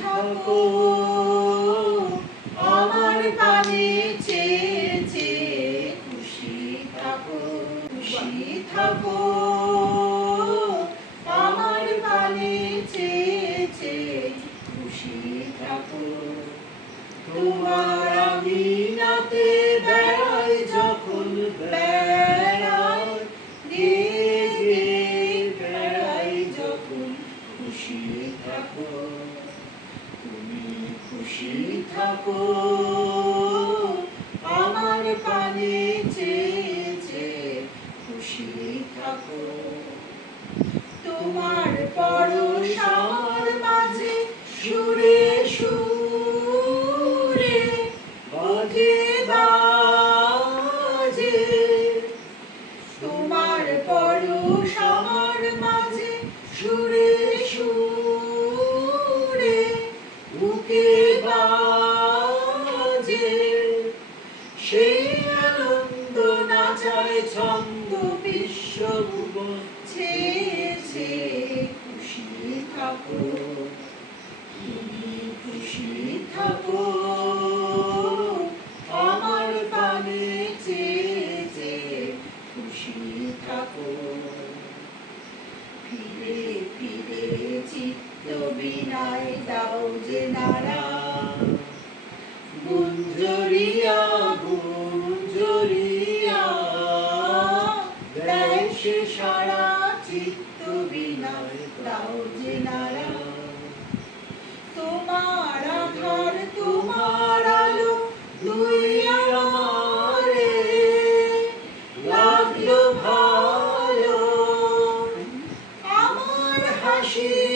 থাকো আমার পানে চেয়ে চেয়ে খুশি থাকো খুশি থাকো আমার পানে চেয়ে চেয়ে খুশি থাকো তোমার আমিনাতে বেড়াই যখন বেড়াই গেয়ে গেয়ে বেড়াই যখন খুশি থাকো তুমি খুশি থাকো আমার পানে চেয়ে চেয়ে খুশি থাকো তোমার পরশ আমার মাঝে সুরে সুরে বাজে বাজে তোমার পরশ আমার মাঝে সুরে সুরে বুকে বাজে সেই আনন্দ নাচায় ছন্দ বিশ্বভুবন ছেয়ে ছেয়ে খুশি থাকো তুমি খুশি থাকো আমার পানে চেয়ে চেয়ে খুশি থাকো ফিরে ফিরে চিত্ত বিনায় দাও যে নাড়া গুঞ্জরিয়া গুঞ্জরিয়া দেয় সে সারা চিত্ত বিনায় দাও যে নাড়া তোমার আধার তোমার আলো দুই আমারে লাগলো ভালো আমার হাসি